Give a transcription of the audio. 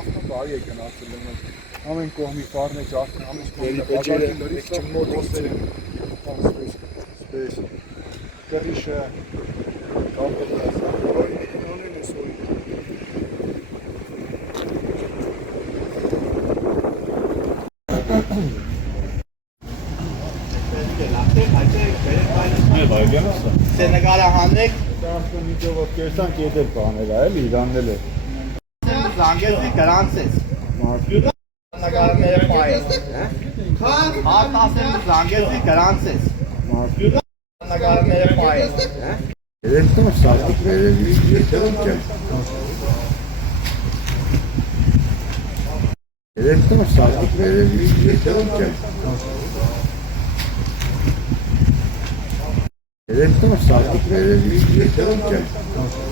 Ասում բարի եկան ասել եմ ամեն կողմի ֆարմը ջարդն ամեն կողմի բաժակի լրիվ չմոտ ոստեր են սպես կրիշը կապետը անեն է սոյի Սենեգալահանեք Տրանսպորտով կերտանք եդել բաներ էլի իրաննել է զանգեցի գրանցես նկարները ֆայլ հարթ ասեմ զանգեցի գրանցես նկարները ֆայլ Երեքտում սարդիկ վերել ետերում չեմ Երեքտում սարդիկ վերել ետերում չեմ Երեքտում սարդիկ վերել ետերում չեմ